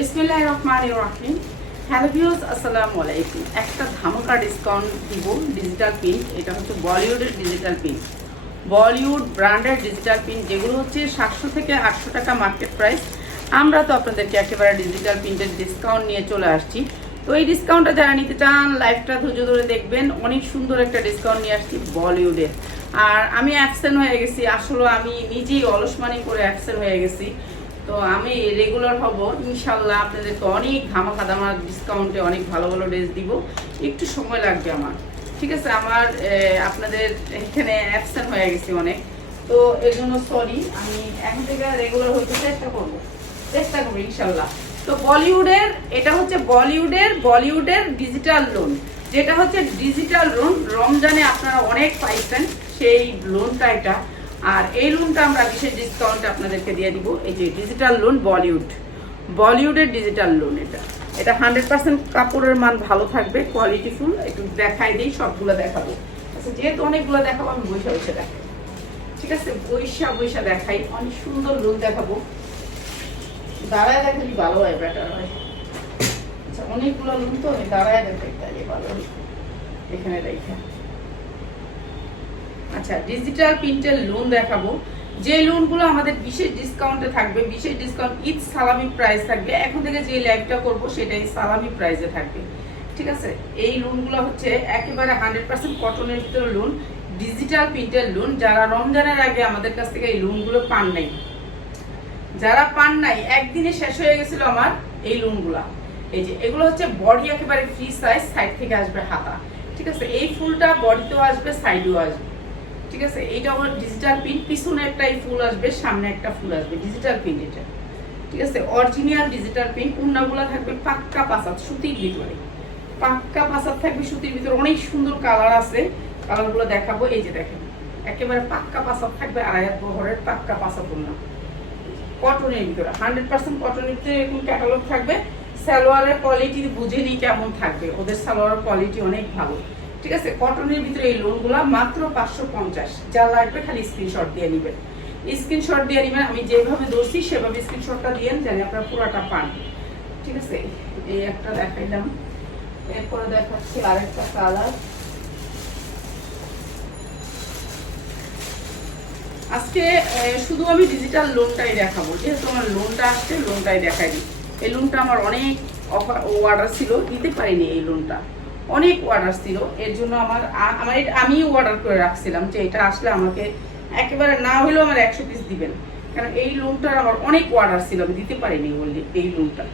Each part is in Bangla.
বিসমিল্লাহ রহমান রহিম হ্যালো ভিউস আসসালামু আলাইকুম। একটা ধামাকা ডিসকাউন্ট দিব ডিজিটাল প্রিন্ট এটা হচ্ছে বলিউডের ডিজিটাল প্রিন্ট বলিউড ব্র্যান্ডের ডিজিটাল প্রিন্ট যেগুলো হচ্ছে সাতশো থেকে আটশো টাকা মার্কেট প্রাইস আমরা তো আপনাদেরকে একেবারে ডিজিটাল প্রিন্টের ডিসকাউন্ট নিয়ে চলে আসছি। তো এই ডিসকাউন্টটা যারা নিতে চান লাইফটা ধৈর্য ধরে দেখবেন। অনেক সুন্দর একটা ডিসকাউন্ট নিয়ে আসছি বলিউডের আর আমি অ্যাবসেন্ট হয়ে গেছি, আসলে আমি নিজেই অলসমানি করে অ্যাবসেন্ট হয়ে গেছি। তো আমি রেগুলার হব। ইনশাল্লাহ আপনাদেরকে অনেক ধামাকা দামা ডিসকাউন্টে অনেক ভালো ভালো ড্রেস দিব। একটু সময় লাগবে আমার। ঠিক আছে, আমার আপনাদের এখানে অ্যাবসেন্ট হয়ে গেছি অনেক। তো এর জন্য সরি আমি এখন থেকে রেগুলার হইতে চেষ্টা করব। চেষ্টা করব, ইনশাল্লাহ। তো বলিউডের, এটা হচ্ছে বলিউডের বলিউডের ডিজিটাল লোন যেটা হচ্ছে ডিজিটাল লোন রমজানে আপনারা অনেক পাইছেন, সেই লোনটা এটা। আর এই লোনটা আমরা বিশেষ ডিসকাউন্ট আপনাদেরকে দিয়ে দিব। এই যে ডিজিটাল লোন বলিউড বলিউডের ডিজিটাল লোন এটা। এটা হান্ড্রেড পার্সেন্ট কাপড়ের মান ভালো থাকবে কোয়ালিটিফুল একটু দেখাই দিই, সবগুলো দেখাবো। আচ্ছা যেহেতু অনেকগুলো দেখাবো, আমি বৈশা বৈশা দেখাই। ঠিক আছে? বৈশা বৈশা দেখাই। অনেক সুন্দর লোন দেখাবো। দাঁড়ায় দেখালি ভালো হয় বেটার হয়। আচ্ছা অনেকগুলো লোন তো, আমি দাঁড়ায় দেখাই তাহলে ভালো হয়। এখানে রেখে আচ্ছা ডিজিটাল প্রিন্টের লোন দেখাবো। যে লোনগুলো আমাদের বিশেষ ডিসকাউন্টে থাকবে, বিশেষ ডিসকাউন্ট ঈদ সালামি প্রাইস থাকবে, এখন থেকে যে লাইভটা করব সেটাই সালামি প্রাইসে থাকবে। ঠিক আছে? এই লোনগুলো হচ্ছে একেবারে হান্ড্রেড পার্সেন্ট কটনের ভিতরে লোন ডিজিটাল প্রিন্টের লোন যারা রমজানের আগে আমাদের কাছ থেকে এই লোনগুলো পান নাই, যারা পান নাই, একদিনে শেষ হয়ে গেছিল আমার এই লোনগুলা এই যে, এগুলো হচ্ছে বডি একেবারে ফ্রি সাইজ সাইড থেকে আসবে হাতা। ঠিক আছে? এই ফুলটা বডিতেও আসবে সাইডেও আসবে। ঠিক আছে? এইটা আমার ডিজিটাল প্রিন্ট পিছনে একটা ফুল আসবে, সামনে একটা ফুল আসবে ডিজিটাল প্রিন্ট এটা। ঠিক আছে? অরিজিনাল ডিজিটাল প্রিন্ট উন্নাগুলো থাকবে পাক্কা পাসাত সুতির ভিতরে। পাক্কা পাসাত থাকবে সুতির ভিতরে। অনেক সুন্দর কালার আছে। কালারগুলো দেখাবো। এই যে দেখেন, একেবারে পাক্কা পাসাত থাকবে আড়াই হাত বহরের পাক্কা পাসাত উন্না কটনের ভিতরে। হান্ড্রেড পার্সেন্ট কটনের ভিতরে এরকম ক্যাটালগ থাকবে। সালোয়ারের কোয়ালিটি বুঝেনি কেমন থাকবে। ওদের সালোয়ারের কোয়ালিটি অনেক ভালো। ঠিক আছে? কটনের ভিতরে এই লোনগুলা মাত্র পাঁচশো পঞ্চাশ। যা লাগবে খালি স্ক্রিনশট দিয়ে নেবেন। স্ক্রিনশট দিয়ে নেবেন, আমি যেভাবে ধরছি সেভাবে স্ক্রিনশটটা দিয়ে জানি আপনারা পুরাটা পান। ঠিক আছে? এই একটা দেখাইলাম। এরপরে দেখাচ্ছি আরেকটা কালার আজকে শুধু আমি ডিজিটাল লোনটাই দেখাবো। যেহেতু আমার লোনটা আসছে লোনটাই দেখাই এই লোনটা আমার অনেক অফার অর্ডার ছিল, দিতে পারিনি এই লোনটা অনেক অর্ডার ছিল। এর জন্য আমার আমার আমি অর্ডার করে রাখছিলাম যে এটা আসলে আমাকে একেবারে না হলেও আমার একশো পিস দিবেন। কারণ এই লোনটার আমার অনেক অর্ডার ছিল, আমি দিতে পারিনি বললি এই লোনটা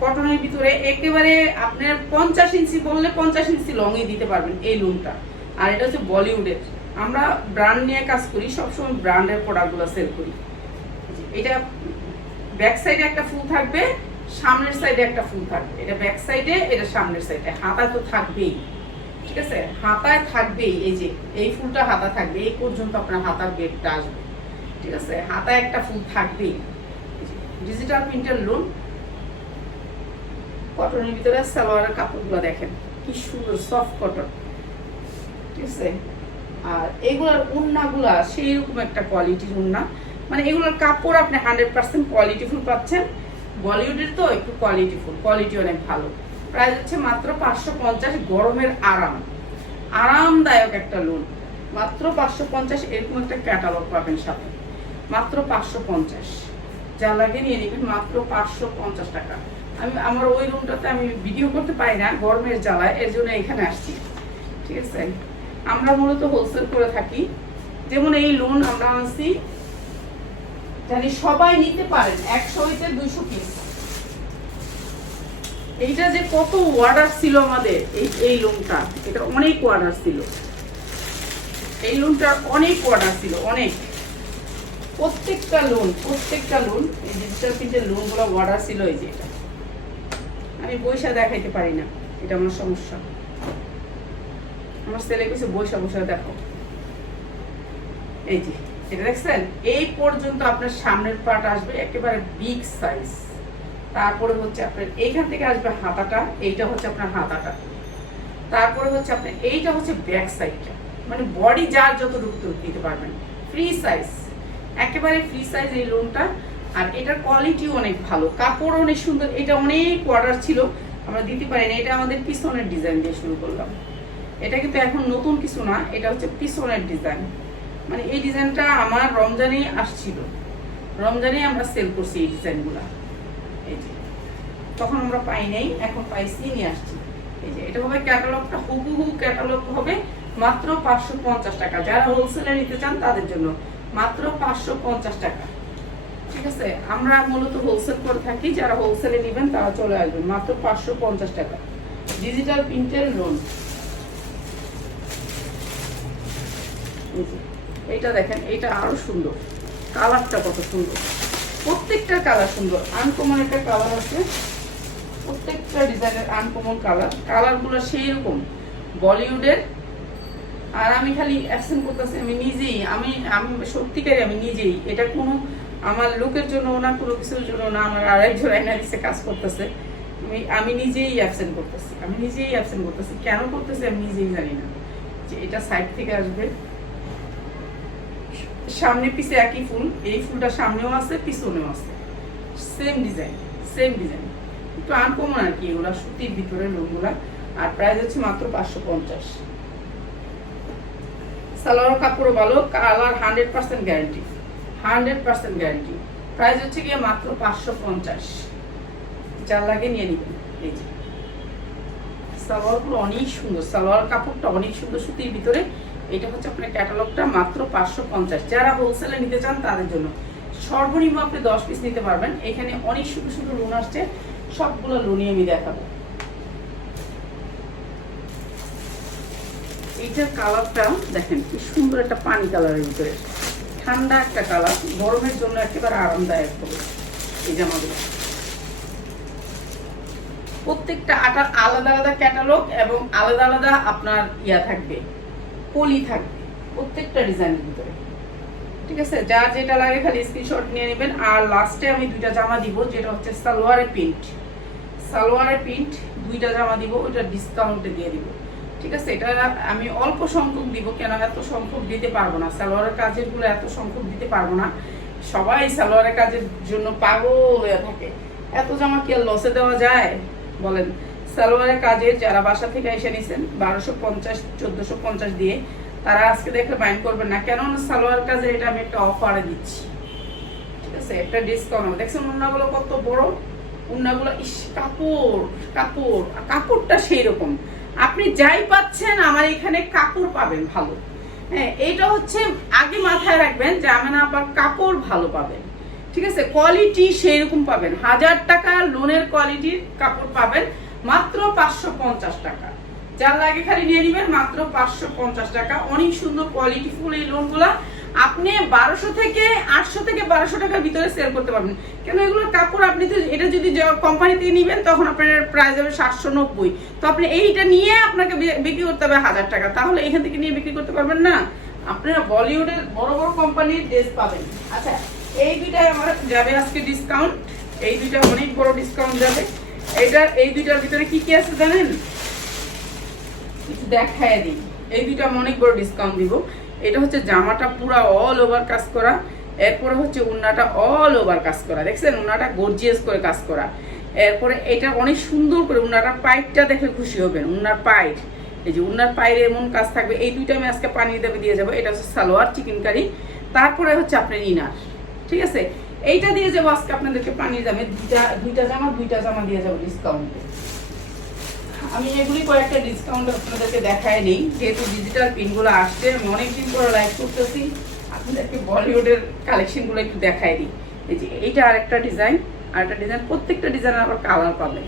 কটনের ভিতরে একেবারে আপনার পঞ্চাশ ইঞ্চি বললে পঞ্চাশ ইঞ্চি লংয়ে দিতে পারবেন এই লোনটা আর এটা হচ্ছে বলিউডের। আমরা ব্র্যান্ড নিয়ে কাজ করি, সবসময় ব্র্যান্ডের প্রোডাক্টগুলো সেল করি। এটা ব্যাক সাইডে একটা ফুল থাকবে সামনের সাইডে একটা ফুল থাকবে। এটা ব্যাক সাইডে এটা সামনের সাইডে হাতা তো থাকবেই। ঠিক আছে? হাতায় থাকবেই। এই যে, এই ফুলটা হাতা থাকবে। এই পর্যন্ত আপনার হাতার বেডটা আসবে। ঠিক আছে? হাতায় একটা ফুল থাকবেই। ডিজিটাল প্রিন্টের লোন কটনের ভিতরে সালোয়ারের কাপড়গুলো দেখেন। কি সুন্দর সফট কটন ঠিক আছে? আর এগুলোর উন্নাগুলা সেই রকম একটা কোয়ালিটির উন্না মানে এগুলোর কাপড় আপনি হান্ড্রেড পার্সেন্ট কোয়ালিটিফুল পাচ্ছেন। বলিউডের তো একটু কোয়ালিটি ফুল কোয়ালিটি অনেক ভালো। প্রাইস হচ্ছে মাত্র পাঁচশো পঞ্চাশ, গরমের আরাম। আরামদায়ক একটা লোন মাত্র পাঁচশো পঞ্চাশ, এরকম একটা ক্যাটালগ পাবেন সাথে। মাত্র পাঁচশো পঞ্চাশ। যা লাগে নিয়ে নেবেন, মাত্র পাঁচশো পঞ্চাশ টাকা। আমি, আমার ওই রুমটাতে আমি ভিডিও করতে পারি না, গরমের জ্বালায়, এর জন্য এখানে আসছি। ঠিক আছে? আমরা মূলত হোলসেল করে থাকি। যেমন এই লোন আমরা আনছি জানি সবাই নিতে পারেন, একশো হইতে দুইশো পিস এইটা যে কত অর্ডার ছিল আমাদের, এই এই লোনটা এটা অনেক অর্ডার ছিল। এই লোনটার অনেক অর্ডার ছিল, অনেক। প্রত্যেকটা লোন প্রত্যেকটা লোন এই ডিজিটাল প্রিন্টের লোনগুলো অর্ডার ছিল এই যে এটা। আমি পয়সা দেখাইতে পারি না, এটা আমার সমস্যা। আমার ছেলে কিছু বৈশা বৈশা দেখো এই যে। এটা দেখছেন? এই পর্যন্ত আপনার সামনের পার্ট আসবে একেবারে বিগ সাইজ তারপরে হচ্ছে আপনার এইখান থেকে আসবে হাতাটা, এইটা হচ্ছে আপনার হাতাটা। তারপরে হচ্ছে আপনার এইটা হচ্ছে ব্যাক সাইডটা মানে বডি যার যত রূপ দিতে পারবেন। ফ্রি সাইজ একেবারে ফ্রি সাইজ এই লোনটা আর এটার কোয়ালিটিও অনেক ভালো। কাপড় অনেক সুন্দর। এটা অনেক অর্ডার ছিল। আমরা দিতে পারি না এটা আমাদের পিছনের ডিজাইন দিয়ে শুরু করলাম। এটা কিন্তু এখন নতুন কিছু না। এটা হচ্ছে পিছনের ডিজাইন মানে এই ডিজাইনটা আমার রমজানেই আসছিল। রমজানেই আমরা সেল করছি এই ডিজাইনগুলা। এই যে, তখন আমরা পাই নাই, এখন পাইছি, নিয়ে আসছি। এই যে, এটা হবে ক্যাটালগটা হুবহু ক্যাটালগ হবে মাত্র পাঁচশো পঞ্চাশ টাকা। যারা হোলসেলে নিতে চান তাদের জন্য মাত্র পাঁচশো পঞ্চাশ টাকা। ঠিক আছে? আমরা মূলত হোলসেল করে থাকি, যারা হোলসেলে নেবেন তারা চলে আসবেন, মাত্র পাঁচশো পঞ্চাশ টাকা। ডিজিটাল প্রিন্টের লোন এইটা দেখেন এটা আরও সুন্দর। কালারটা কত সুন্দর। প্রত্যেকটা কালার সুন্দর। আনকমন একটা কালার আছে। প্রত্যেকটা ডিজাইনের আনকমন কালার। কালারগুলো সেই রকম বলিউডের। আর আমি খালি অ্যাবসেন্ট করতেছি, আমি নিজেই, আমি আমি সত্যিকারই আমি নিজেই। এটা কোনো আমার লোকের জন্য না, কোনো কিছুর জন্য না, আমার আরেকজন অ্যানালিসে কাজ করতেছে। আমি আমি নিজেই অ্যাবসেন্ট করতেছি। আমি নিজেই অ্যাবসেন্ট করতেছি। কেন করতেছি আমি নিজেই জানি না। যে এটা সাইড থেকে আসবে। সামনে পিছে একই ফুল, এই ফুলটা সামনেও আছে, পিছনেও আছে। সেম ডিজাইন সেম ডিজাইন একটু আনকমন আর কি, এগুলা সুতির ভিতরে লোকগুলা আর প্রাইস হচ্ছে মাত্র পাঁচশো পঞ্চাশ। সালোয়ার কাপড়ও ভালো colour hundred percent guarantee hundred percent guarantee price হচ্ছে গিয়ে মাত্র পাঁচশো পঞ্চাশ। যার লাগে নিয়ে নিবেন, এই যে। সালোয়ারগুলো অনেক সুন্দর, সালোয়ার কাপড়টা অনেক সুন্দর সুতির ভিতরে। এটা হচ্ছে আপনার ক্যাটালগটা মাত্র পাঁচশো পঞ্চাশ। যারা হোলসেলে নিতে চান তাদের জন্য। সর্বনিম্ন আপনি দশ পিস নিতে পারবেন। এখানে অনেক সুন্দর সুন্দর লোন আসছে। সবগুলো লোনই আমি দেখাবো। এইটার কালারটা দেখেন, কি সুন্দর একটা পানি কালারের ভিতরে। ঠান্ডা একটা কালার গরমের জন্য একেবারে আরামদায়ক হবে। এই জামাগুলো। প্রত্যেকটা আটার আলাদা আলাদা ক্যাটালগ এবং আলাদা আলাদা আপনার ইয়া থাকবে। পলি থাকবে, প্রত্যেকটা ডিজাইনের ভিতরে। ঠিক আছে? যার যেটা লাগে খালি স্ক্রিনশট নিয়ে নেবেন। আর লাস্টে আমি দুইটা জামা দিব, যেটা হচ্ছে সালোয়ারের প্রিন্ট সালোয়ারের প্রিন্ট দুইটা জামা দিব, ওইটা ডিসকাউন্টে দিয়ে দিব। ঠিক আছে? এটা আমি অল্প সংখ্যক দিব, কেন এত সংখ্যক দিতে পারব না? সালোয়ারের কাজেরগুলো এত সংখ্যক দিতে পারব না। সবাই সালোয়ারের কাজের জন্য পাগল হয়ে থাকে। এত জামা কি লসে দেওয়া যায়? বলেন। সালোয়ারের কাজের যারা বাসা থেকে এসে নিছেন, বারোশো পঞ্চাশ, চোদ্দশো পঞ্চাশ দিয়ে, তারা আজকে দেখলে মাইন্ড করবেন না। কেন সালোয়ার কাজের এটা আমি একটা অফারে দিচ্ছি। ঠিক আছে? একটা ডিসকাউন্ট দেখছেন উন্নাগুলো কত বড়? উন্নাগুলো, ইস, কাপড় কাপড়। কাপড়টা সেই রকম। আপনি যাই পাচ্ছেন, আমার এখানে কাপড় পাবেন ভালো। হ্যাঁ এটা হচ্ছে আগে মাথায় রাখবেন যে আমি না আবার কাপড় ভালো পাবেন। ঠিক আছে? কোয়ালিটি সেই রকম পাবেন। হাজার টাকা লোনের কোয়ালিটির কাপড় পাবেন। মাত্র পাঁচশো পঞ্চাশ টাকা। যার লাগে খালি নিয়ে নেবেন, মাত্র পাঁচশো পঞ্চাশ টাকা। অনেক সুন্দর কোয়ালিটি ফুল এই লোনগুলা আপনি বারোশো থেকে আটশো থেকে বারোশো টাকার ভিতরে সেল করতে পারবেন। কেন এগুলো কাপড় আপনি তো এটা যদি কোম্পানি থেকে নেবেন, তখন আপনার প্রাইস হবে সাতশো নব্বই। তো আপনি এইটা নিয়ে আপনাকে বিক্রি করতে হবে হাজার টাকা। তাহলে এখান থেকে নিয়ে বিক্রি করতে পারবেন না। আপনারা বলিউডের বড় বড় কোম্পানির ড্রেস পাবেন। আচ্ছা এই দুইটায় আমার যাবে আজকে ডিসকাউন্ট এই দুইটা অনেক বড় ডিসকাউন্ট যাবে। এইটার, এই দুইটার ভিতরে কি কি আছে জানেন? কিছু দিই। এই দুইটা অনেক বড় ডিসকাউন্ট দিব। এটা হচ্ছে জামাটা পুরা অল ওভার কাজ করা। এরপরে হচ্ছে উন্নাটা অল ওভার কাজ করা। দেখছেন? উন্নাটা গর্জিয়াস করে কাজ করা। এরপরে এটা অনেক সুন্দর করে উন্নাটার পাইপটা দেখে খুশি হবেন। উন্নার পাইপ এই যে উন্নার পায়ের এমন কাজ থাকবে। এই দুইটা আমি আজকে পানি দেবে দিয়ে যাব। এটা হচ্ছে সালোয়ার চিকেন কারি তারপরে হচ্ছে আপনার ইনার। ঠিক আছে? এইটা দিয়ে যাব, আজকে আপনাদেরকে পানির দামে দুইটা দুইটা জামা দুইটা জামা দিয়ে যাব ডিসকাউন্টে আমি এগুলি কয়েকটা ডিসকাউন্ট আপনাদেরকে দেখায় নেই, যেহেতু ডিজিটাল পিনগুলো আসছে, আমি অনেকদিন পরে লাইভ করতেছি। আপনাদেরকে বলিউডের কালেকশনগুলো একটু দেখায় দিই। এই যে, এইটা আরেকটা ডিজাইন আরেকটা ডিজাইন প্রত্যেকটা ডিজাইনের আবার কালার পাবেন।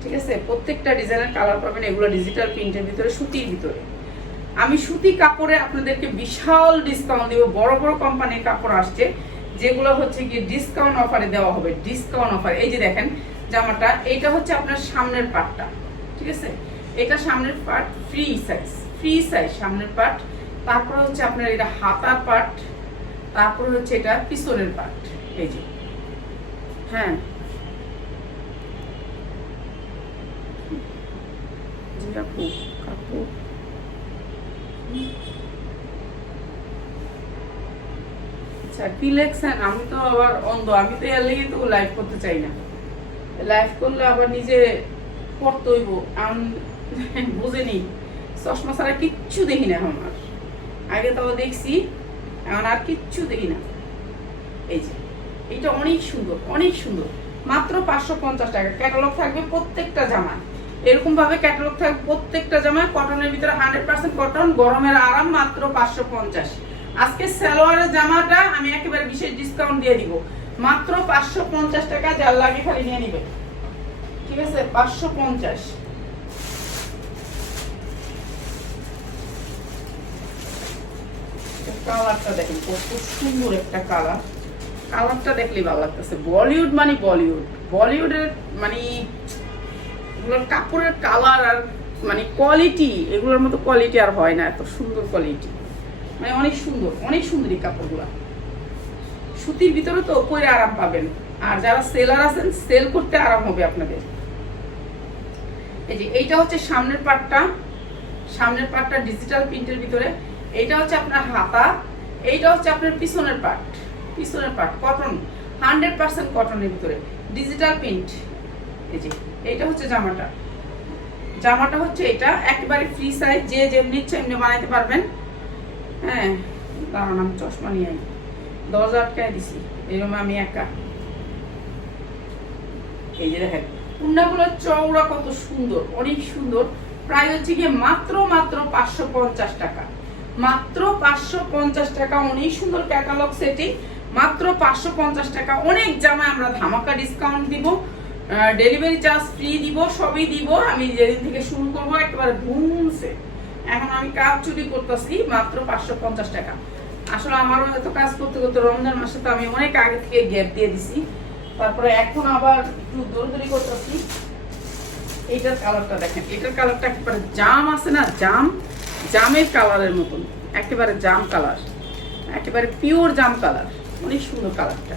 ঠিক আছে? প্রত্যেকটা ডিজাইনের কালার পাবেন, এগুলো ডিজিটাল প্রিন্টের ভিতরে, সুতির ভিতরে। আমি সুতি কাপড়ে আপনাদেরকে বিশাল ডিসকাউন্ট দিব, বড় বড় কোম্পানির কাপড় আসছে। যেগুলো হচ্ছে কি ডিসকাউন্ট অফারে দেওয়া হবে ডিসকাউন্ট অফার এই যে দেখেন, জামাটা, এইটা হচ্ছে আপনার সামনের পার্টটা ঠিক আছে? এটা সামনের part free size free size সামনের পার্ট তারপর হচ্ছে আপনার এটা হাতার পার্ট তারপর হচ্ছে এটা পিছনের পার্ট এই যে। হ্যাঁ। আপু কাপড় আচ্ছা কি লেখছেন আমি তো আবার অন্ধ, আমি তো এর লেগে তো লাইভ করতে চাই না। লাইভ করলে আবার নিজে পড়তে হইব, আমি বুঝেনি। চশমা ছাড়া কিচ্ছু দেখি না আর। আগে তো দেখছি, এখন আর কিচ্ছু দেখি না। এই যে এটা অনেক সুন্দর অনেক সুন্দর। মাত্র পাঁচশো পঞ্চাশ টাকা। ক্যাটালগ থাকবে প্রত্যেকটা জামায়। এরকম ভাবে ক্যাটালগ থাকবে প্রত্যেকটা জামায় কটনের ভিতরে হান্ড্রেড পার্সেন্ট কটন গরমের আরাম মাত্র পাঁচশো পঞ্চাশ। আজকে সালোয়ারের জামাটা আমি একেবারে বিশেষ ডিসকাউন্ট দিয়ে দিব। মাত্র পাঁচশো পঞ্চাশ টাকা, যার লাগে খালি নিয়ে নিবে। ঠিক আছে? পাঁচশো পঞ্চাশ। কালারটা দেখেন, কত সুন্দর একটা কালার। কালারটা দেখলেই ভালো লাগতেছে। বলিউড মানে বলিউড। বলিউডের মানে এগুলোর কাপড়ের কালার আর মানে কোয়ালিটি এগুলোর মতো কোয়ালিটি আর হয় না, এত সুন্দর কোয়ালিটি মানে অনেক সুন্দর, অনেক সুন্দরী কাপড়গুলো। সুতির ভিতরে তো পরে আরাম পাবেন। আর যারা সেলার আছেন সেল করতে আরাম হবে আপনাদের। এই যে এইটা হচ্ছে সামনের পার্টটা সামনের পার্টটা ডিজিটাল প্রিন্টের ভিতরে। এইটা হচ্ছে আপনার হাতা। এইটা হচ্ছে আপনার পিছনের পার্ট পিছনের পার্ট কটন হান্ড্রেড পার্সেন্ট কটনের ভিতরে। ডিজিটাল প্রিন্ট এই যে এইটা হচ্ছে জামাটা। জামাটা হচ্ছে এটা। একেবারে ফ্রি সাইজ যে যেমনি ইচ্ছে এমনি বানাইতে পারবেন। হ্যাঁ দাঁড়ান, আমি চশমা নিয়ে আই। দরজা আটকায় দিছি এরকম আমি একা। এই যে দেখেন কুন্ডাগুলো চওড়া কত সুন্দর, অনেক সুন্দর। প্রায় হচ্ছে গিয়ে মাত্র মাত্র পাঁচশো পঞ্চাশ টাকা। মাত্র পাঁচশো পঞ্চাশ টাকা, অনেক সুন্দর ক্যাটালগ সেটিং মাত্র পাঁচশো পঞ্চাশ টাকা, অনেক জামায় আমরা ধামাকা ডিসকাউন্ট দিব। ডেলিভারি চার্জ ফ্রি দিব, সবই দিব। আমি যেদিন থেকে শুরু করব, একেবারে ধুমছে এখন আমি কাজ চুরি করতেছি মাত্র পাঁচশো পঞ্চাশ টাকা। আসলে আমারও এত কাজ করতে করতে রমজান মাসে তো আমি অনেক আগে থেকে গ্যাপ দিয়ে দিছি। তারপরে এখন আবার একটু দৌড়দৌড়ি করতেছি। এইটার কালারটা দেখেন, এটার কালারটা একেবারে জাম আছে না? জাম, জামের কালারের মতন। একেবারে জাম কালার একেবারে পিওর জাম কালার অনেক সুন্দর কালারটা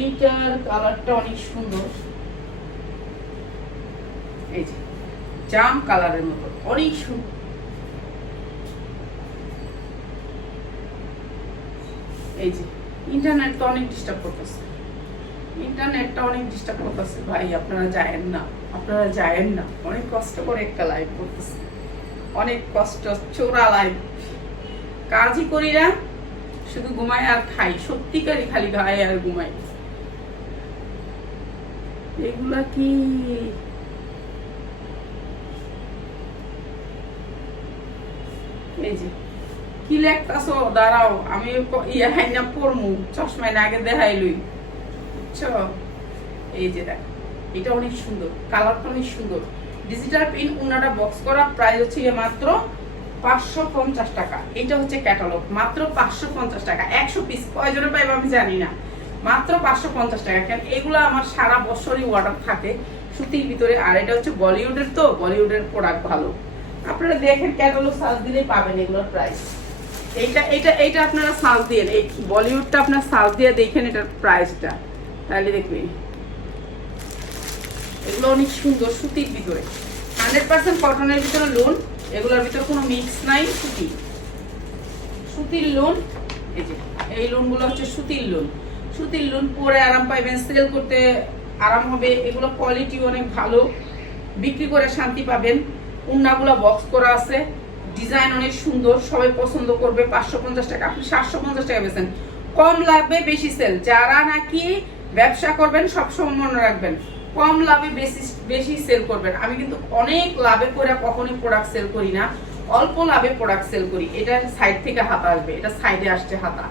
এইটার কালারটা অনেক সুন্দর। এই যে, জাম কালারের মতো, অনেক সুন্দর এই যে ইন্টারনেট তো অনেক ডিস্টার্ব করতেছে। ইন্টারনেটটা অনেক ডিস্টার্ব করতেছে, ভাই, আপনারা যায়েন না, আপনারা যায়েন না। অনেক কষ্ট করে একটা লাইভ করতেছে। অনেক কষ্ট, চোরা লাইভ কাজই করি না, শুধু ঘুমাই আর খাই। সত্যিকারই খালি খাই আর ঘুমাই। এগুলা কি? কি লেখতাছো? দাঁড়াও, আমি ইয়া হাইনা পড়মু না আগে দেখাই লই। বুঝছ? এই যে এটা অনেক সুন্দর, কালারটা অনেক সুন্দর। ডিজিটাল বক্স করা প্রাইস হচ্ছে মাত্র পাঁচশো পঞ্চাশ টাকা। এটা হচ্ছে ক্যাটালগ মাত্র পাঁচশো পঞ্চাশ টাকা। একশো পিস কয়জনে পাইব আমি জানি না। মাত্র পাঁচশো পঞ্চাশ টাকা। কেন? এগুলো আমার সারা বছরই অর্ডার থাকে। সুতির ভিতরে, আর এটা হচ্ছে বলিউডের তো বলিউডের প্রোডাক্ট ভালো। আপনারা দেখেন ক্যাটালগ সার্চ দিলেই পাবেন এগুলোর প্রাইস এইটা এটা এইটা আপনারা সার্চ দিয়ে এই বলিউডটা আপনার সার্চ দিয়ে দেখেন এটার প্রাইসটা তাহলে দেখবেন এগুলো অনেক সুন্দর, সুতির ভিতরে। হান্ড্রেড পার্সেন্ট কটনের ভিতরে লোন এগুলোর ভিতরে কোনো মিক্স নাই, সুতি। সুতির লোন এই যে, এই লোনগুলো হচ্ছে সুতির লোন সুতির লোন পরে আরাম পাইবেন সেল করতে আরাম হবে। এগুলো কোয়ালিটি অনেক ভালো। বিক্রি করে শান্তি পাবেন। উন্নাগুলো বক্স করা আছে। ডিজাইন অনেক সুন্দর, সবাই পছন্দ করবে। পাঁচশো পঞ্চাশ টাকা, আপনি সাতশো পঞ্চাশ টাকা বেছেন কম লাভে বেশি সেল যারা নাকি ব্যবসা করবেন, সবসময় মনে রাখবেন, কম লাভে বেশি বেশি সেল করবেন। আমি কিন্তু অনেক লাভে করে কখনোই প্রোডাক্ট সেল করি না। অল্প লাভে প্রোডাক্ট সেল করি। এটা সাইড থেকে হাতা আসবে। এটা সাইডে আসছে হাতা।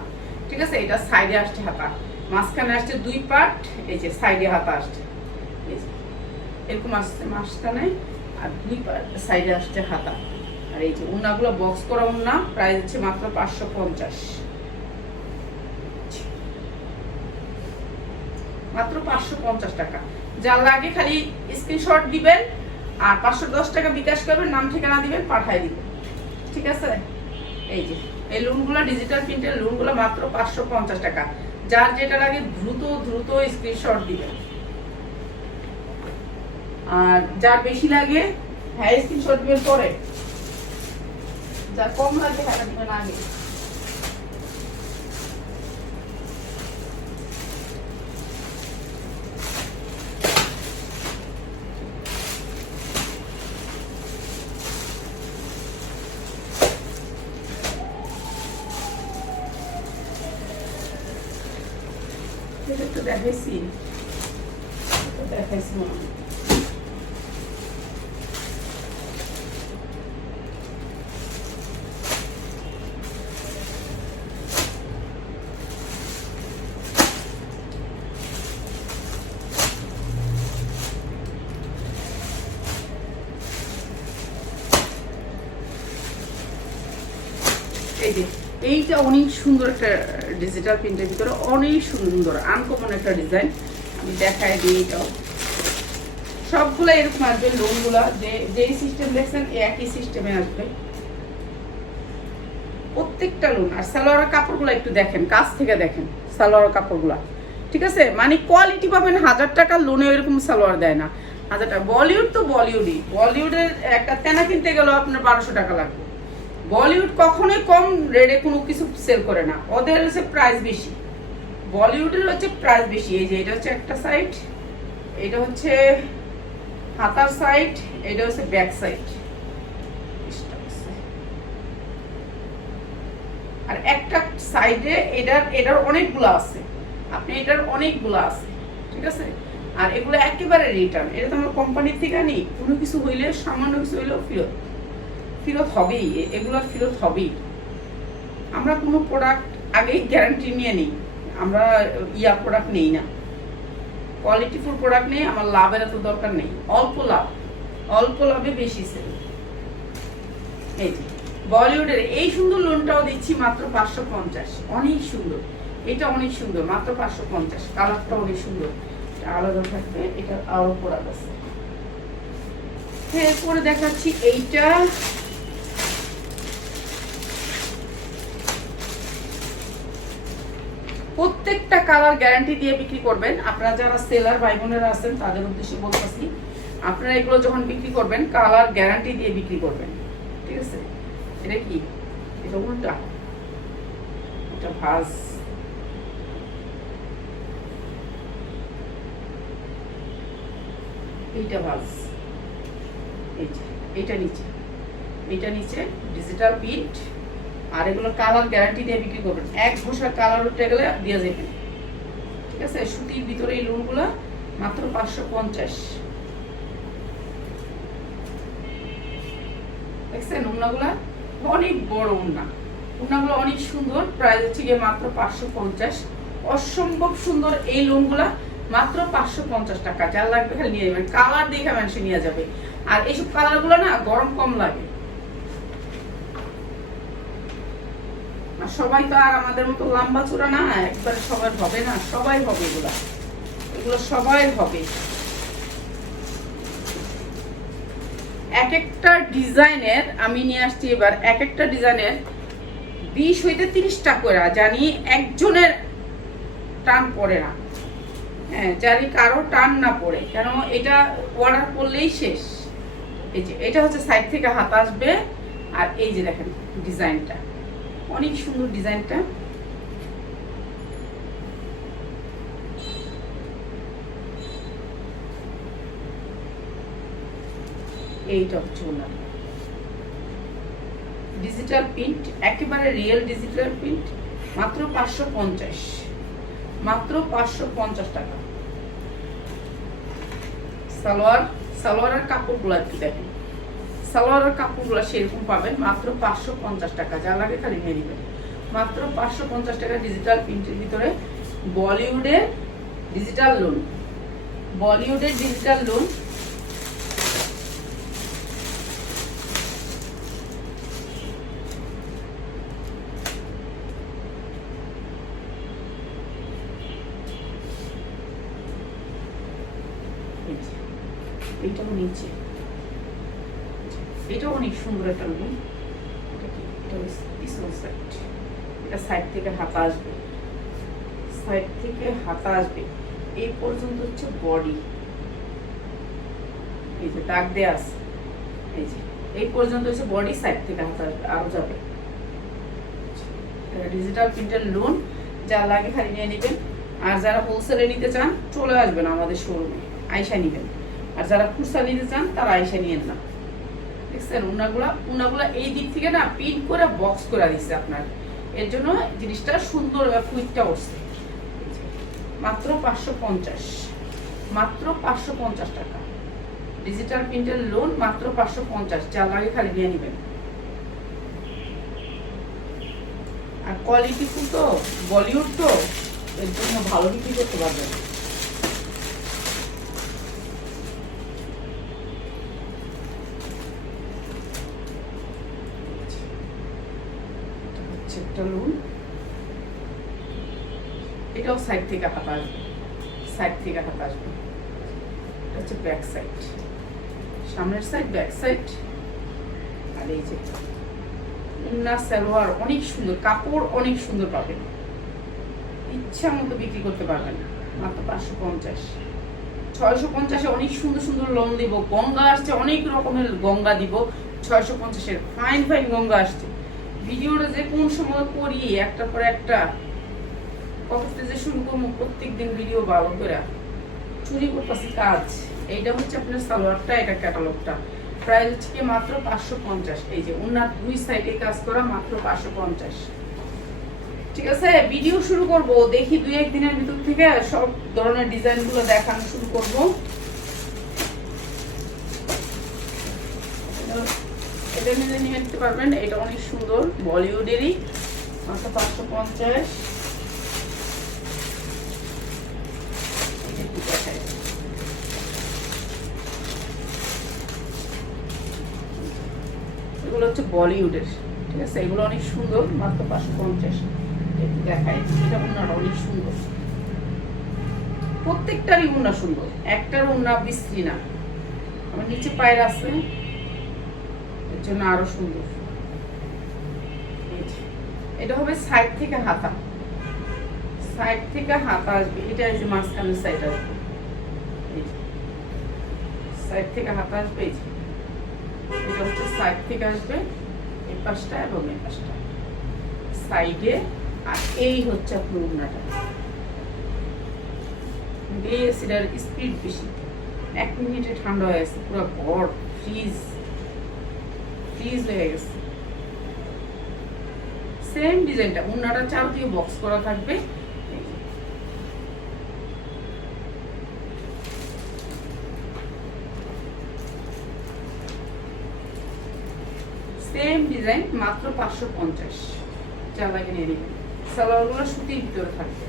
ঠিক আছে? এটা সাইডে আসছে হাতা। মাঝখানে আসছে দুই পার্ট এই যে সাইডে হাতা আসছে। এরকম আসছে মাঝখানে। আর দুই সাইডে আসছে হাতা। আর এই যে উন্নাগুলো বক্স করা উন্না প্রাইস হচ্ছে মাত্র পাঁচশো পঞ্চাশ। মাত্র পাঁচশো পঞ্চাশ টাকা। যার লাগে খালি স্ক্রিনশট দিবেন, আর পাঁচশো দশ টাকা বিকাশ করবেন, নাম ঠিকানা দিবেন পাঠাই দিবেন। ঠিক আছে? এই যে, এই লোনগুলো ডিজিটাল প্রিন্টের লোনগুলো মাত্র পাঁচশো পঞ্চাশ টাকা। যার যেটা লাগে দ্রুত দ্রুত স্ক্রিনশট দিবেন। আর যার বেশি লাগে হ্যাঁ স্ক্রিনশট দিবেন পরে যা কম লাগে হ্যাঁ দিবেন আগে এটা তো দেখাইছি এটা দেখাইছি মনে হয়। এই এইটা অনেক সুন্দর একটা ডিজিটাল প্রিন্টের ভিতরে অনেক সুন্দর আনকমন একটা ডিজাইন দেখাই দিই এটাও। সবগুলো এরকম আসবে লোনগুলো যে, যেই সিস্টেম দেখছেন একই সিস্টেমে আসবে। প্রত্যেকটা লোন আর সালোয়ারের কাপড়গুলো একটু দেখেন, কাছ থেকে দেখেন সালোয়ারের কাপড়গুলো। ঠিক আছে? মানে কোয়ালিটি পাবেন, হাজার টাকার লোনে এরকম সালোয়ার দেয় না। হাজার টাকা, বলিউড তো বলিউডই। বলিউডের একটা তেনা কিনতে গেলেও আপনার বারোশো টাকা লাগবে। বলিউড কখনোই কম রেটে কোনো কিছু সেল করে না। ওদের হচ্ছে প্রাইস বেশি। বলিউডের হচ্ছে প্রাইস বেশি। এই যে এটা হচ্ছে একটা সাইড এটা হচ্ছে হাতার সাইড এটা হচ্ছে ব্যাক সাইড আর একটা সাইডে এটার এটার অনেকগুলো আছে। আপনি এটার অনেকগুলো আছে। ঠিক আছে? আর এগুলো একেবারে রিটার্ন এটা তো আমার কোম্পানির থেকে আনি কোনো কিছু হইলে, সামান্য কিছু হইলেও ফেরত। ফেরত হবেই এগুলোর ফেরত হবেই। আমরা কোনো প্রোডাক্ট আগেই গ্যারান্টি নিয়ে নিই। আমরা ইয়া প্রোডাক্ট নেই না। কোয়ালিটিফুল প্রোডাক্ট নেই, আমার লাভের এত দরকার নেই। অল্প লাভ, অল্প লাভে বেশি সেল এই যে, বলিউডের এই সুন্দর লোনটাও দিচ্ছি মাত্র পাঁচশো পঞ্চাশ। অনেক সুন্দর। এটা অনেক সুন্দর, মাত্র পাঁচশো পঞ্চাশ। কালারটা অনেক সুন্দর। আলাদা থাকবে, এটা আরও প্রোডাক্ট আছে। এরপরে দেখাচ্ছি এইটা। প্রত্যেকটা কালার গ্যারান্টি দিয়ে বিক্রি করবেন। আপনারা যারা সেলার ভাই বোনেরা আছেন, তাদের উদ্দেশ্যে বলতেছি, আপনারা এগুলো যখন বিক্রি করবেন কালার গ্যারান্টি দিয়ে বিক্রি করবেন। ঠিক আছে? এটা কি? এটা উল্টা। এটা ভাজ। এইটা ভাজ। এই যে, এইটা নিচে। এইটা নিচে ডিজিটাল প্রিন্ট আর এগুলো কালার গ্যারান্টি দিয়ে বিক্রি করবেন। এক ঘষা কালার উঠে গেলে দিয়ে যাবেন ঠিক আছে? সুতির ভিতরে এই লোনগুলো মাত্র পাঁচশো পঞ্চাশ। দেখছেন? উন্নাগুলা অনেক বড় উন্না। উন্নাগুলো অনেক সুন্দর। হচ্ছে গিয়ে মাত্র পাঁচশো পঞ্চাশ। অসম্ভব সুন্দর এই লোনগুলা মাত্র পাঁচশো পঞ্চাশ টাকা। যার লাগবে খালি নিয়ে যাবেন। কালার দেখে মানুষ নিয়ে যাবে। আর এইসব কালারগুলো না গরম কম লাগে। আর সবাই তো আর আমাদের মতো লম্বা চূড়া না, একবার সবার হবে না, সবাই হবে এগুলা। এগুলো সবাই হবে। এক একটা ডিজাইনের, আমি নিয়ে আসছি এবার এক একটা ডিজাইনের বিশ হইতে তিরিশটা করে জানি একজনের টান পড়ে না। হ্যাঁ জানি কারও টান না পড়ে, কেন এটা অর্ডার করলেই শেষ। এই যে, এটা হচ্ছে সাইড থেকে হাত আসবে, আর এই যে দেখেন, ডিজাইনটা। অনেক সুন্দর ডিজাইনটা। ওনার ডিজিটাল প্রিন্ট একেবারে রিয়েল ডিজিটাল প্রিন্ট মাত্র পাঁচশো পঞ্চাশ। মাত্র পাঁচশো পঞ্চাশ টাকা। সালোয়ার, সালোয়ারের কাপড়গুলো একটু দেখেন। সালোয়ারের কাপড়গুলো সেরকম পাবেন, মাত্র পাঁচশো পঞ্চাশ টাকা। যা লাগে খালি নিয়ে নেবেন। মাত্র পাঁচশো পঞ্চাশ টাকা ডিজিটাল প্রিন্টের ভিতরে বলিউডে ডিজিটাল লোন বলিউডের ডিজিটাল লোন এই যে, এইটাও নিচে এটাও অনেক সুন্দর একটা রুম এটা কি এটা পিছন সাইড এটা সাইড থেকে সাইড থেকে হাতা আসবে এই পর্যন্ত হচ্ছে বডি এই যে এই যে, এই পর্যন্ত হচ্ছে বডি সাইড থেকে যাবে। ডিজিটাল প্রিন্টের লোন যা লাগে খালি নিয়ে নেবেন। আর যারা হোলসেলে নিতে চান, চলে আসবেন আমাদের শোরুমে আয়সা নেবেন। আর যারা খুচরা নিতে চান, তারা আয়সা নিয়েন না। দেখছেন, উনাগুলা উনাগুলা এই দিক থেকে না পিন করে বক্স করে দিচ্ছে আপনার। এর জন্য জিনিসটা সুন্দর ফুইটটা উঠছে মাত্র পাঁচশো পঞ্চাশ। মাত্র পাঁচশো পঞ্চাশ টাকা। ডিজিটাল প্রিন্টের লোন মাত্র পাঁচশো পঞ্চাশ। যা লাগে খালি নিয়ে নেবেন। আর কোয়ালিটি ফুল তো বলিউড তো, এর জন্য ভালো বিক্রি করতে পারবেন। হচ্ছে একটা লোন এটাও সাইড থেকে হাত আসবে। সাইড থেকে হাত আসবে। এটা হচ্ছে ব্যাক সাইড সামনের সাইড ব্যাক সাইড আর এই যে উন্না সালোয়ার, অনেক সুন্দর। কাপড় অনেক সুন্দর পাবেন। ইচ্ছা মতো বিক্রি করতে পারবেন। মাত্র পাঁচশো পঞ্চাশ। ছয়শো পঞ্চাশে অনেক সুন্দর সুন্দর লোন দিব। গঙ্গা আসছে, অনেক রকমের গঙ্গা দিব। ছয়শো পঞ্চাশের ফাইন ফাইন গঙ্গা আসছে। ভিডিওটা যে কোন সময় করি একটা পর একটা কখন যে শুরু করব প্রত্যেক দিন ভিডিও ভালো করে চুরি করতেছি কাজ। এইটা হচ্ছে আপনার সালোয়ারটা, এটা ক্যাটালগটা প্রাইস হচ্ছে মাত্র পাঁচশো পঞ্চাশ। এই যে ওনার দুই সাইডে কাজ করা মাত্র পাঁচশো পঞ্চাশ। ঠিক আছে ভিডিও শুরু করব, দেখি দুই একদিনের ভিতর থেকে সব ধরনের ডিজাইনগুলো দেখানো শুরু করব। এটা নিলে নিয়ে নিতে পারবেন এটা অনেক সুন্দর, বলিউডেরই। মাত্র পাঁচশো পঞ্চাশ। এগুলো হচ্ছে বলিউডের, ঠিক আছে? এগুলো অনেক সুন্দর, মাত্র পাঁচশো পঞ্চাশ। একটু দেখাই, এটা উন্নাটা অনেক সুন্দর। প্রত্যেকটারই উন্না সুন্দর, একটার উন্না বিশ্রী না। আমার নিচে পায়ের আছে। জন্য আরও সুন্দর। এটা হবে সাইড থেকে হাতা। সাইড থেকে হাতা আসবে। এটা এই যে মাঝখানের সাইড আসবে। সাইড থেকে হাতা আসবে, এই যে। এটা হচ্ছে সাইড থেকে আসবে, এই পাশটা এবং এই পাশটা। সাইডে আর এই হচ্ছে আপনার উন্নাটা। বেশ এটার স্পিড বেশি। এক মিনিটে ঠান্ডা হয়ে গেছে, পুরো ঘর ফ্রিজ ফ্রিজ হয়ে গেছে সেম ডিজাইনটা উন্নাটা চারদিকে বক্স করা থাকবে। সেম ডিজাইন মাত্র পাঁচশো পঞ্চাশ। যা লাগে নিয়ে নেবেন। সালোয়ারগুলো সুতির ভিতরে থাকবে।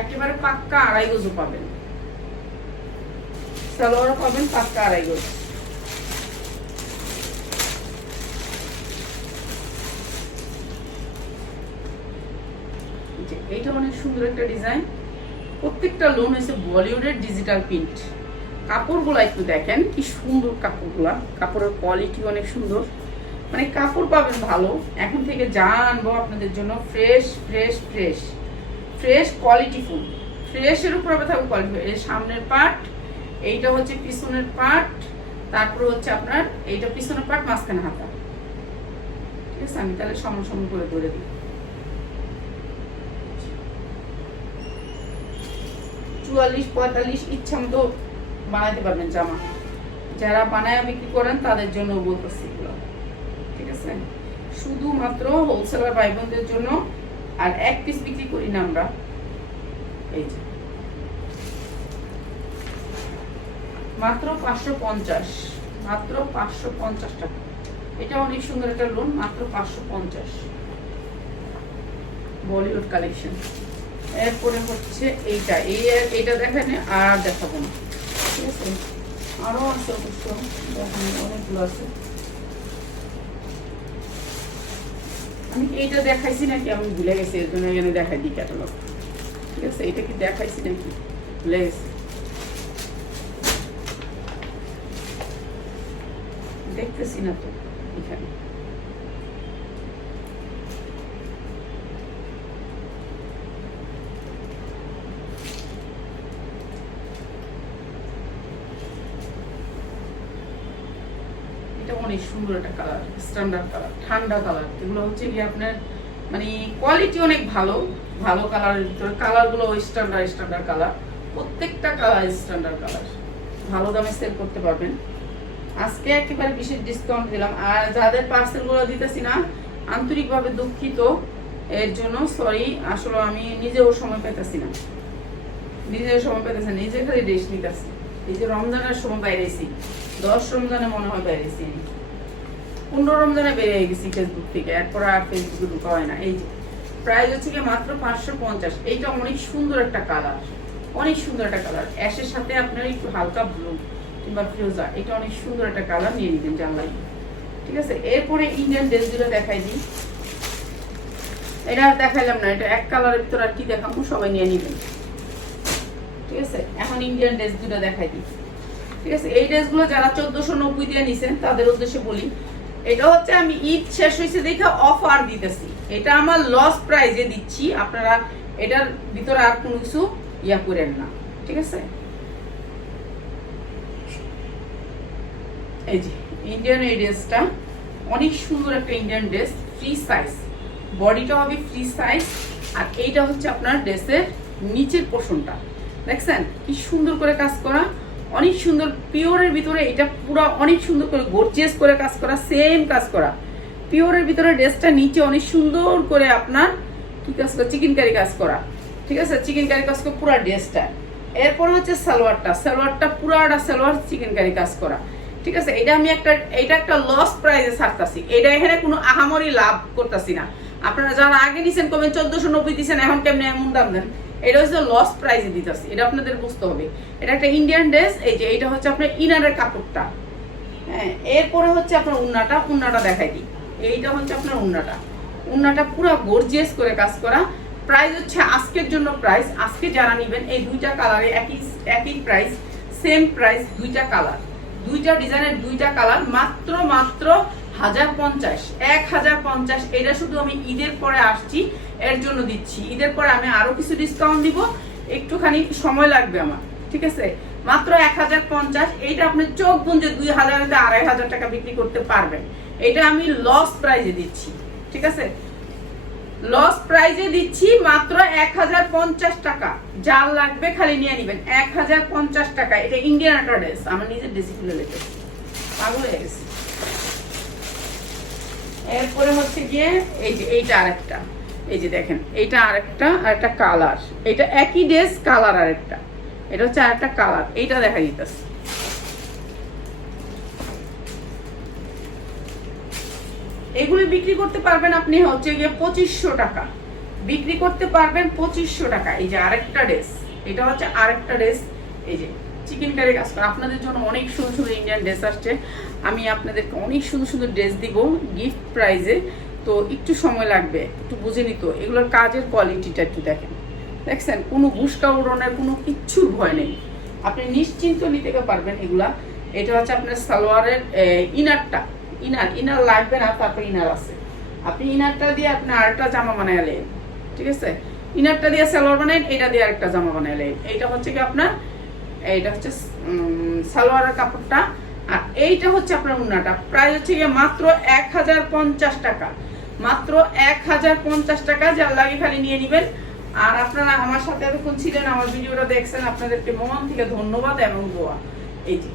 একেবারে পাক্কা আড়াই গজও পাবেন। সালোয়ারও পাবেন পাক্কা আড়াই গজ যে এইটা সুন্দর একটা ডিজাইন। প্রত্যেকটা লোন হয়েছে বলিউডের ডিজিটাল প্রিন্ট কাপড়গুলো একটু দেখেন, কি সুন্দর কাপড়গুলা। কাপড়ের কোয়ালিটি অনেক সুন্দর। মানে কাপড় পাবেন ভালো। এখন থেকে যা আনব আপনাদের জন্য fresh fresh fresh fresh quality full ফ্রেশের উপর থাকবে কোয়ালিটি এই সামনের পার্ট এইটা হচ্ছে পিছনের পার্ট তারপর হচ্ছে আপনার এইটা পিছনের পার্ট মাঝখানে হাতা। ঠিক আছে? আমি তাহলে সমান করে ধরে দিই। চুয়াল্লিশ, পঁয়তাল্লিশ ইচ্ছা মতো বানাইতে পারবেন জামা। যারা বানায় বিক্রি করেন, তাদের জন্য বলতেছি ঠিক আছে? শুধুমাত্র হোলসেলার ভাই বোনদের জন্য, আর এক পিস বিক্রি করি না আমরা। এই যে। মাত্র পাঁচশো পঞ্চাশ, মাত্র পাঁচশো পঞ্চাশ টাকা। এটা অনেক সুন্দর একটা লোন মাত্র পাঁচশো পঞ্চাশ। বলিউড কালেকশন এরপরে হচ্ছে এইটা। এই এইটা দেখেন, আর দেখাবো না। ঠিক আছে? অবশ্য। অনেকগুলো আছে। আমি এইটা দেখাইছি নাকি? আমি ভুলে গেছি এর জন্য এখানে দেখাই দিই ক্যাটালগ ঠিক আছে? এটা কি দেখাইছি নাকি? ভুলে গেছি। দেখতেছি না তো, এখানে। এটা অনেক সুন্দর একটা কালার স্ট্যান্ডার্ড কালার ঠান্ডা কালার এগুলো হচ্ছে কি আপনার মানে কোয়ালিটি অনেক ভালো ভালো কালারের ভিতরে কালারগুলো স্ট্যান্ডার্ড স্ট্যান্ডার্ড কালার প্রত্যেকটা কালার স্ট্যান্ডার্ড কালার ভালো দামে সেল করতে পারবেন। আজকে একেবারে বিশেষ ডিসকাউন্ট দিলাম। আর যাদের পার্সেলগুলো দিতেছি না, আন্তরিকভাবে দুঃখিত। এর জন্য সরি আসলে আমি নিজেও সময় পেতেছি না। নিজের সময় পেতেছি না, নিজে খালি রেস্ট নিতেছি। এই যে রমজানের সময় বাইরেছি, দশ রমজানে মনে হয় বাইরেছি আমি। পনেরো রমজানে বেরিয়ে গেছি ফেসবুক থেকে, এরপর আর ঢুকা হয় না। এই যে প্রাইস হচ্ছে কি মাত্র পাঁচশো পঞ্চাশ। এইটা অনেক সুন্দর একটা কালার অনেক সুন্দর একটা কালার অ্যাশের সাথে আপনার একটু হালকা ব্লু কিংবা এটা অনেক সুন্দর একটা কালার নিয়ে নিবেন জানলাই ঠিক আছে? এরপরে ইন্ডিয়ান ড্রেসগুলো দেখাই দিই। এটা আর দেখাইলাম না, এটা এক কালারের ভিতর আর কি দেখাবো সবাই নিয়ে নিবেন। ঠিক আছে? এখন ইন্ডিয়ান ড্রেস দুটো দেখাই দিই। ঠিক আছে? এই ড্রেসগুলো যারা চোদ্দশো নব্বই দিয়ে নিছেন, তাদের উদ্দেশ্যে বলি এটা হচ্ছে আমি ঈদ শেষ হয়েছে দেখে অফার দিতেছি। এটা আমার লস প্রাইজে দিচ্ছি, আপনারা এটার ভিতরে আর কোনো কিছু ইয়া করেন না। ঠিক আছে? এই যে ইন্ডিয়ান এই ড্রেসটা অনেক সুন্দর একটা ইন্ডিয়ান ড্রেস ফ্রি সাইজ বডিটা হবে ফ্রি সাইজ আর এইটা হচ্ছে আপনার ড্রেসের নিচের পোষণটা দেখছেন? কি সুন্দর করে কাজ করা। অনেক সুন্দর পিওরের ভিতরে এটা পুরো অনেক সুন্দর করে গর্জিয়াস করে কাজ করা সেম কাজ করা। পিওরের ভিতরে ড্রেসটা নিচে অনেক সুন্দর করে আপনার কি কাজ করা চিকেন কারি কাজ করা। ঠিক আছে? চিকেন কারি কাজ করা পুরো ড্রেসটা এরপর হচ্ছে সালোয়ারটা। সালোয়ারটা পুরাটা সালোয়ার চিকেন কারি কাজ করা। ঠিক আছে? এটা আমি একটা, এটা একটা লস প্রাইজে ছাড়তাছি। এটা এখানে কোনো আহামরি লাভ করতেছি না। আপনারা যারা আগে নিছেন কমে চোদ্দশো নব্বই দিচ্ছেন এখন কেমনি এমন দাম দেন? এটা হচ্ছে লস প্রাইজে দিতেছি। এটা আপনাদের বুঝতে হবে। এটা একটা ইন্ডিয়ান ড্রেস এই যে এটা হচ্ছে আপনার ইনারের কাপড়টা। হ্যাঁ এরপরে হচ্ছে আপনার উন্নাটা উন্নাটা দেখাই দিই। এইটা হচ্ছে আপনার উন্নাটা। উন্নাটা পুরো গর্জিয়াস করে কাজ করা। প্রাইস হচ্ছে আজকের জন্য প্রাইস আজকে যারা নেবেন, এই দুইটা কালারে একই একই প্রাইস সেম প্রাইস দুইটা কালার দুইটা ডিজাইনের দুইটা কালার মাত্র মাত্র হাজার পঞ্চাশ, এক হাজার পঞ্চাশ, এটা শুধু আমি ঈদের পরে আসছি, এর জন্য দিচ্ছি। ঈদের পরে আমি আরও কিছু ডিসকাউন্ট দিব, একটুখানি সময় লাগবে আমার, ঠিক আছে? মাত্র এক হাজার পঞ্চাশ, এইটা আপনি চোখ গুঞ্জে দুই হাজার আড়াই হাজার টাকা বিক্রি করতে পারবেন। এটা আমি লস প্রাইজে দিচ্ছি, ঠিক আছে? লস প্রাইজে দিচ্ছি মাত্র এক হাজার পঞ্চাশ টাকা। যার লাগবে খালি নিয়ে নিবেন। এক হাজার পঞ্চাশ টাকা, এটা ইন্ডিয়ান ড্রেস আমার নিজের ড্রেসি খুলে লেগেছে পাগল হয়ে গেছে। এরপরে হচ্ছে গিয়ে এই যে, এইটা আরেকটা। এই যে দেখেন, এইটা আরেকটা আরেকটা কালার। এটা একই ড্রেস কালার আরেকটা। এটা হচ্ছে আরেকটা কালার। এইটা দেখা দিতেছে এগুলি বিক্রি করতে পারবেন আপনি হচ্ছে গিয়ে পঁচিশশো টাকা। বিক্রি করতে পারবেন পঁচিশশো টাকা। এই যে আরেকটা ড্রেস এটা হচ্ছে আরেকটা ড্রেস এই যে চিকেন কারি কাজ করা। আপনাদের জন্য অনেক সুন্দর সুন্দর ইন্ডিয়ান ড্রেস আসছে। আমি আপনাদেরকে অনেক সুন্দর সুন্দর ড্রেস দিব গিফট প্রাইজে তো একটু সময় লাগবে, একটু বুঝে নিত এগুলোর কাজের কোয়ালিটিটা একটু দেখেন। দেখছেন, কোনো বুসকা উড়নের কোনো কিচ্ছুর ভয় নেই। আপনি নিশ্চিন্ত নিতে পারবেন এগুলা। এটা হচ্ছে আপনার সালোয়ারের ইনারটা ইনার ইনার লাগবে না, তারপর ইনার আছে। আপনি ইনারটা দিয়ে আপনি আরেকটা জামা বানাইলেন ঠিক আছে? ইনারটা দিয়ে সালোয়ার বানাইন এটা দিয়ে আরেকটা জামা বানাইলেন এইটা হচ্ছে কি আপনার এইটা হচ্ছে সালোয়ারের কাপড়টা। আর এইটা হচ্ছে আপনার উন্নাটা। প্রাইস হচ্ছে গিয়ে মাত্র এক হাজার পঞ্চাশ টাকা। মাত্র এক হাজার পঞ্চাশ টাকা, যার লাগে খালি নিয়ে নেবেন। আর আপনারা আমার সাথে এতক্ষণ ছিলেন, আমার ভিডিওটা দেখছেন, আপনাদেরকে মন থেকে ধন্যবাদ এবং দোয়া। এই যে,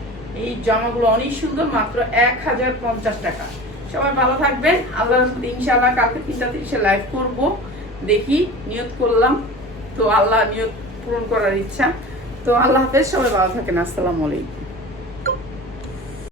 এই জামাগুলো অনেক সুন্দর, মাত্র এক হাজার পঞ্চাশ টাকা। সবাই ভালো থাকবেন। রহমতে ইনশাআল্লাহ কালকে তিনটা তিরিশে লাইভ করব। দেখি, নিয়ত করলাম। তো আল্লাহ নিয়ত পূরণ করার ইচ্ছা। তো আল্লাহ হাফেজ সবাই ভালো থাকেন আসসালামু আলাইকুম।